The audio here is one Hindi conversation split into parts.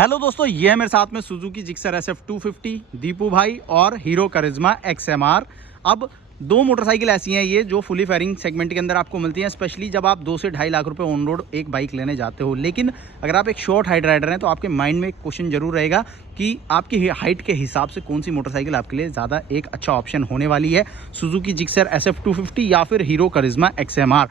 हेलो दोस्तों, ये है मेरे साथ में सुजुकी जिक्सर SF 250, दीपू भाई और हीरो करिश्मा XMR। अब दो मोटरसाइकिल ऐसी हैं ये जो फुली फेयरिंग सेगमेंट के अंदर आपको मिलती हैं, स्पेशली जब आप 2 से 2.5 लाख रुपए ऑन रोड एक बाइक लेने जाते हो। लेकिन अगर आप एक शॉर्ट हाइट राइडर हैं तो आपके माइंड में एक क्वेश्चन जरूर रहेगा कि आपकी हाइट के हिसाब से कौन सी मोटरसाइकिल आपके लिए ज़्यादा एक अच्छा ऑप्शन होने वाली है, सुजुकी जिक्सर SF 250 या फिर हीरो करिश्मा XMR।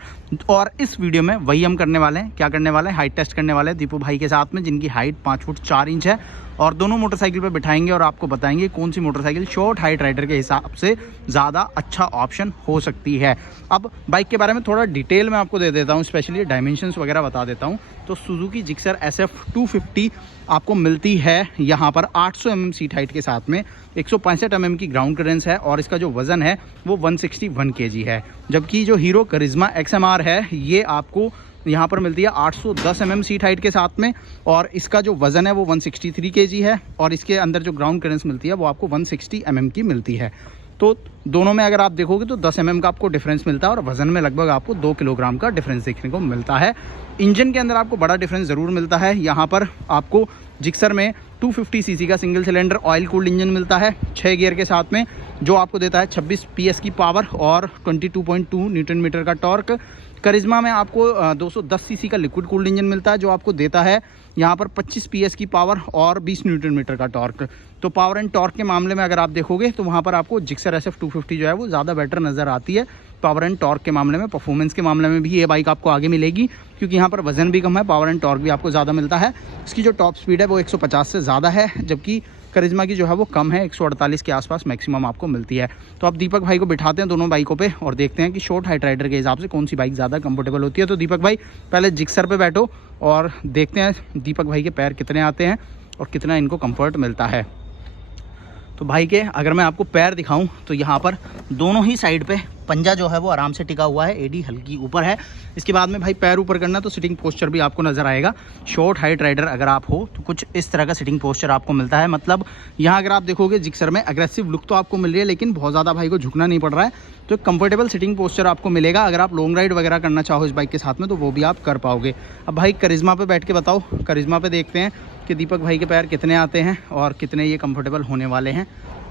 और इस वीडियो में वही हम करने वाले हैं। क्या करने वाले हैं? हाइट टेस्ट करने वाले हैं दीपू भाई के साथ में, जिनकी हाइट 5 फुट 4 इंच है, और दोनों मोटरसाइकिल पे बिठाएंगे और आपको बताएंगे कौन सी मोटरसाइकिल शॉर्ट हाइट राइडर के हिसाब से ज़्यादा अच्छा ऑप्शन हो सकती है। अब बाइक के बारे में थोड़ा डिटेल में आपको दे देता हूँ, स्पेशली डायमेंशंस वगैरह बता देता हूँ। तो सुजुकी जिक्सर SF 250 आपको मिलती है यहाँ पर 800 mm सीट हाइट के साथ में, 165 mm की ग्राउंड क्लियरेंस है, और इसका जो वज़न है वो 161 kg है। जबकि जो हीरो करिश्मा XMR है ये आपको यहाँ पर मिलती है 810 mm सीट हाइट के साथ में, और इसका जो वज़न है वो 163 kg है, और इसके अंदर जो ग्राउंड क्लियरेंस मिलती है वो आपको 160 mm की मिलती है। तो दोनों में अगर आप देखोगे तो 10 mm का आपको डिफरेंस मिलता है, और वज़न में लगभग आपको 2 किलोग्राम का डिफरेंस देखने को मिलता है। इंजन के अंदर आपको बड़ा डिफरेंस ज़रूर मिलता है। यहाँ पर आपको जिक्सर में 250 cc का single cylinder oil cooled engine मिलता है 6 गियर के साथ में, जो आपको देता है 26 PS की पावर और 22.2 न्यूटन मीटर का टॉर्क। करिश्मा में आपको 210 cc का लिक्विड कूल्ड इंजन मिलता है, जो आपको देता है यहाँ पर 25 PS की पावर और 20 न्यूटन मीटर का टॉर्क। तो पावर एंड टॉर्क के मामले में अगर आप देखोगे तो वहाँ पर आपको जिक्सर SF 250 जो है वो ज़्यादा बेटर नज़र आती है पावर एंड टॉर्क के मामले में। परफॉर्मेंस के मामले में भी ये बाइक आपको आगे मिलेगी, क्योंकि यहाँ पर वज़न भी कम है, पावर एंड टॉर्क भी आपको ज़्यादा मिलता है। इसकी जो टॉप स्पीड है वो 150 से ज़्यादा है, जबकि करिश्मा की जो है वो कम है, 148 के आसपास मैक्सिमम आपको मिलती है। तो आप दीपक भाई को बिठाते हैं दोनों बाइकों पे और देखते हैं कि शॉर्ट हाइट राइडर के हिसाब से कौन सी बाइक ज़्यादा कंफर्टेबल होती है। तो दीपक भाई पहले जिक्सर पे बैठो और देखते हैं दीपक भाई के पैर कितने आते हैं और कितना इनको कंफर्ट मिलता है। तो भाई के अगर मैं आपको पैर दिखाऊं तो यहाँ पर दोनों ही साइड पे पंजा जो है वो आराम से टिका हुआ है, एडी हल्की ऊपर है। इसके बाद में भाई पैर ऊपर करना तो सिटिंग पोस्चर भी आपको नज़र आएगा। शॉर्ट हाइट राइडर अगर आप हो तो कुछ इस तरह का सिटिंग पोस्चर आपको मिलता है। मतलब यहाँ अगर आप देखोगे जिक्सर में अग्रेसिव लुक तो आपको मिल रही है, लेकिन बहुत ज़्यादा भाई को झुकना नहीं पड़ रहा है, तो एक कंफर्टेबल सिटिंग पोस्चर आपको मिलेगा। अगर आप लॉन्ग राइड वगैरह करना चाहो इस बाइक के साथ में तो वो भी आप कर पाओगे। अब भाई करिश्मा पे बैठ के बताओ, करिश्मा पे देखते हैं कि दीपक भाई के पैर कितने आते हैं और कितने ये कंफर्टेबल होने वाले हैं।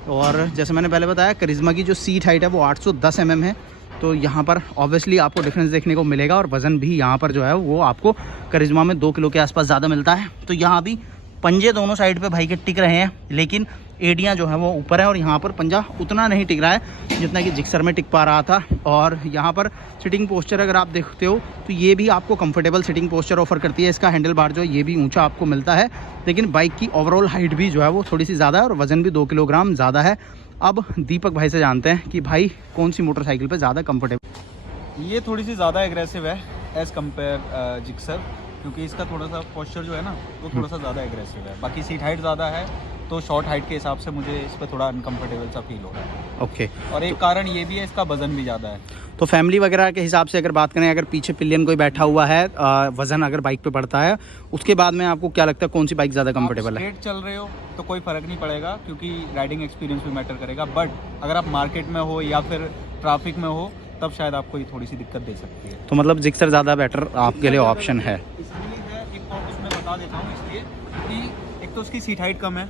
और जैसे मैंने पहले बताया, करिश्मा की जो सीट हाइट है वो 810 mm है, तो यहाँ पर ऑब्वियसली आपको डिफरेंस देखने को मिलेगा, और वज़न भी यहाँ पर जो है वो आपको करिश्मा में 2 किलो के आसपास ज़्यादा मिलता है। तो यहाँ भी पंजे दोनों साइड पे भाई के टिक रहे हैं, लेकिन एडियाँ जो है वो ऊपर है, और यहाँ पर पंजा उतना नहीं टिक रहा है जितना कि जिक्सर में टिक पा रहा था। और यहाँ पर सिटिंग पोस्चर अगर आप देखते हो तो ये भी आपको कंफर्टेबल सिटिंग पोस्चर ऑफर करती है। इसका हैंडल बार जो है ये भी ऊंचा आपको मिलता है, लेकिन बाइक की ओवरऑल हाइट भी जो है वो थोड़ी सी ज़्यादा है, और वज़न भी 2 किलोग्राम ज़्यादा है। अब दीपक भाई से जानते हैं कि भाई कौन सी मोटरसाइकिल पर ज़्यादा कम्फर्टेबल। ये थोड़ी सी ज़्यादा एग्रेसिव है एज़ कम्पेयर जिक्सर, क्योंकि इसका थोड़ा सा पोस्चर जो है ना वो थोड़ा सा ज़्यादा एग्रेसिव है। बाकी सीट हाइट ज़्यादा है, तो शॉर्ट हाइट के हिसाब से मुझे इस पर थोड़ा अनकम्फर्टेबल सा फील हो रहा है। ओके। और एक कारण ये भी है, इसका वज़न भी ज़्यादा है। तो फैमिली वगैरह के हिसाब से अगर बात करें, अगर पीछे पिलियन कोई बैठा हुआ है, वज़न अगर बाइक पे बढ़ता है, उसके बाद में आपको क्या लगता है कौन सी बाइक ज़्यादा कंफर्टेबल है? स्ट्रेट चल रहे हो तो कोई फ़र्क नहीं पड़ेगा, क्योंकि राइडिंग एक्सपीरियंस भी मैटर करेगा। बट अगर आप मार्केट में हो या फिर ट्रैफिक में हो तब शायद आपको ये थोड़ी सी दिक्कत दे सकती है। तो मतलब जिक्सर ज़्यादा बेटर आपके लिए ऑप्शन है? इसलिए है, एक और उसमें बता देता हूँ, इसलिए कि एक तो उसकी सीट हाइट कम है,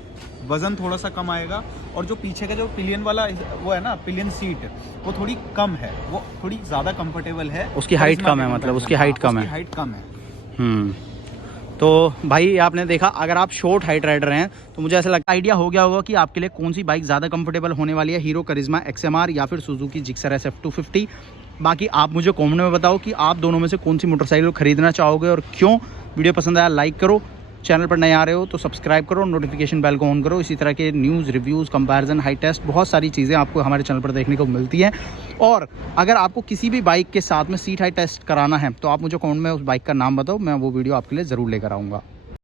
वज़न थोड़ा सा कम आएगा, और जो पीछे का जो पिलियन वाला वो है ना, पिलियन सीट वो थोड़ी कम है, वो थोड़ी ज़्यादा कंफर्टेबल है। उसकी हाइट कम है, मतलब उसकी हाइट कम है। हाइट कम है। तो भाई आपने देखा, अगर आप शॉर्ट हाइट राइडर हैं तो मुझे ऐसा लगता है आइडिया हो गया होगा कि आपके लिए कौन सी बाइक ज़्यादा कंफर्टेबल होने वाली है, हीरो करिश्मा XMR या फिर सुजुकी जिक्सर SF 250। बाकी आप मुझे कमेंट में बताओ कि आप दोनों में से कौन सी मोटरसाइकिल खरीदना चाहोगे और क्यों। वीडियो पसंद आया लाइक करो, चैनल पर नए आ रहे हो तो सब्सक्राइब करो, नोटिफिकेशन बेल को ऑन करो। इसी तरह के news, reviews, comparison, high test, बहुत सारी चीज़ें आपको हमारे चैनल पर देखने को मिलती हैं। और अगर आपको किसी भी बाइक के साथ में सीट हाई टेस्ट कराना है तो आप मुझे कमेंट में उस बाइक का नाम बताओ, मैं वो वीडियो आपके लिए ज़रूर लेकर आऊँगा।